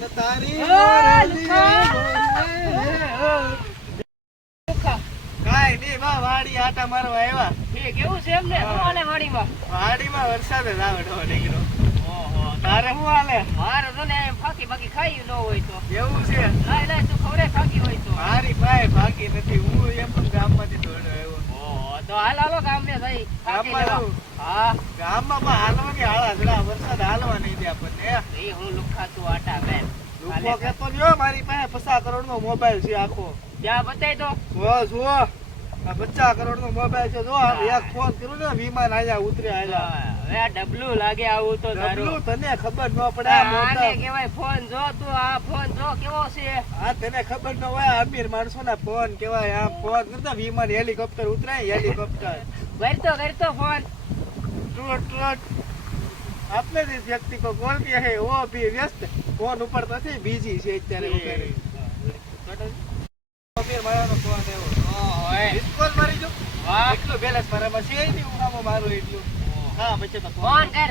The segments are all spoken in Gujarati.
જાન તારી કાઈ નહીં બા વાડી આટા મારવા આવ્યા. કેવું છે એમને? શું હાલે વાડીમાં? વાડીમાં વરસાદ જ આવે ઢો નીકળો. ઓહો તારે શું હાલે? મારે તો ને ફાકી બાકી ખાઈ ન હોય તો એવું છે? લાય તું ખવરે ફાકી હોય તો. મારી પાસે ફાકી નથી, હું એમ પણ ગામમાંથી દોડ્યો આવ્યો. ઓહો તો હાલો ગામને જઈ ફાકી લેવા. હા ગામમાં પણ હાલવાની હાળા જરા વરસાદ હાલવા નહીં દે આપણને. એ હું લુખાતું આટા બેન લોકો કેતો જો મારી પાસે 50 કરોડનો મોબાઈલ છે આખો. જ્યાં બતાય તો જો આ 50 કરોડનો મોબાઈલ છે. જો એક ફોન કરું ને વિમાન આયા ઉતરે આયા. હવે આ ડબલું લાગે આવું તો ડબલું તને ખબર ન પડે. આને કહેવાય ફોન જો તું આ ફોન જો કેવો છે. આ તને ખબર ન હોય અમીર માણસોના ફોન કહેવાય. આ ફોન કરતા વિમાન હેલિકોપ્ટર ઉતરાય હેલિકોપ્ટર. કરતો ફોન ट्रट आपने जिस व्यक्ति को कॉल किया है वो अभी व्यस्त फोन ऊपर નથી બીજી છે અત્યારે ઉતારે અમીર મારાનો ફોન આવ્યો. ઓય મિસ કોલ મારી જો. વાહ એટલો બેલેન્સ મારામાં છે નહીં. ઉનામાં મારો એટલું હા બચે તો ફોન કર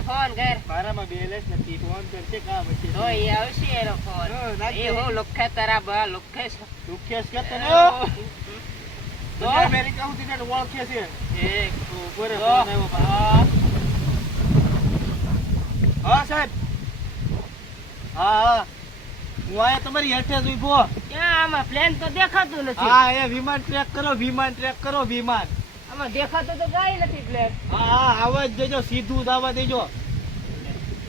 મારામાં બેલેન્સ નથી. ફોન કરશે કા બચે તો એ આવશે એનો ફોન. એ હો લખે તારા બા લખે દુખેશ કે તને તો અમેરિકા સુધી ને ઓળખે છે. એક ઉપર ફોન આવ્યો બા. હા સાહેબ. હા હું આયા તમારી હેઠે જ ઉભો. ક્યાં આમાં પ્લેન તો દેખાતું નથી. હા એ વિમાન ટ્રેક કરો વિમાન. આમાં દેખાતું તો કાઈ નથી પ્લેન. હા આવા જ દેજો, સીધું જ આવવા દેજો.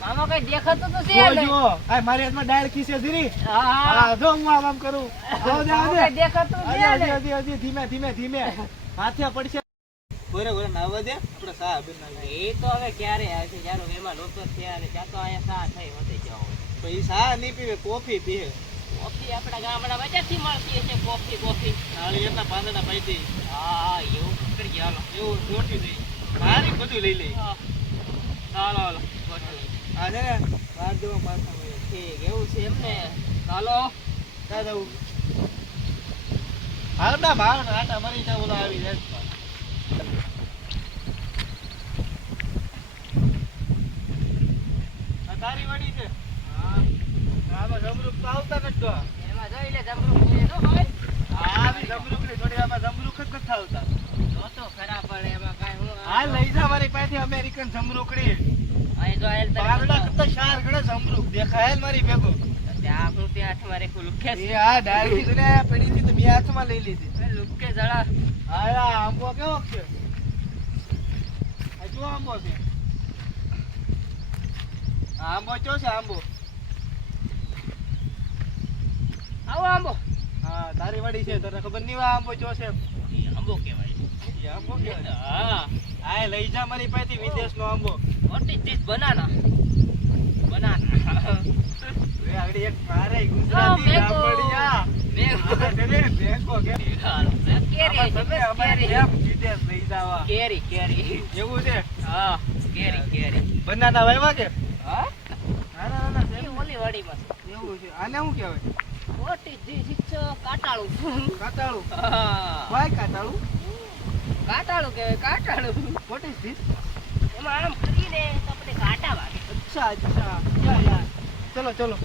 આમાં કઈ દેખાતું તો છે નહીં. જો આ મારી હાથમાં ડાયલ ખીસે ધીરી. હા જો હું આમ કરું. કઈ દેખાતું છે હજી ધીમે હાથે પડશે. બોરે નાવા દે આપણે સા બનાવી. એ તો હવે ક્યારે આવશે જ્યારે વેમાં લોકો છે અને ત્યાં તો અહીંયા સા થઈ હોતે જાવ. તો ઈ સા નહીં પીવે, કોફી પીવે. કોફી આપણા ગામડા વચ્ચેથી મળતી છે કોફી નાળિયેરના પાંદડા પાઈતી. હા એવું કરી ગયા. એવું જોટી દઈ મારી બધું લઈ લઈ. હાલો આ છે ને બાર દેવા માથા હોય. ઠીક એવું છે એમને. હાલો દાદા હાલ ના ભાવ આટા મરી જાય ઓલા આવી જાય. તારી વાડી છે. હા આમાં જમરૂખ તો આવતા નથી તો. એમાં જોઈ લે જમરૂખ છે તો હોય. હા જમરૂખ ની જોડે આમાં જમરૂખ જ નથી આવતા. તો ખરાબ પડે એમાં કાઈ હું. હા લઈ જા મારી પાસેથી અમેરિકન જમરૂખડી. અહીં જો આયલ પાંદડા કરતા 4 ગણા જમરૂખ દેખાય જ મારી ભેગો. ત્યાં હું ત્યાં તમારે લુકે એ આ ડાળી છે ને પડી હતી તો બે હાથમાં લઈ લીધી. લુકે જળા. હા આ આંબો કેવો છે? આ જો આંબો છે. આંબો ચો છે આંબો. આવો આંબો. હા તારી વાડી છે તને ખબર નહીં આ આંબો ચો છે. આંબો કહેવાય. એ આંબો કેવાય. હા આ લઈ જા મારી પાસેથી વિદેશનો આંબો. What is this banana? એ આગળ એક મારે ગુજરાતી આંબડિયા. મેંગો કેરી. વિદેશ લઈ જાવા. કેરી એવું છે. હા કેરી બનાના વાવ્યા કે? હા નાના એ ઓલી વાડીમાં એવું છે. આને શું કહેવાય? What is this? કાટાળું. કાતાળું. હા વાય કાતાળું. કાટાળું કહેવાય કાટાળું. Vote is this? એમાં આમ કરીને તો આપણે કાંટા વાગે. અચ્છા યા ચલો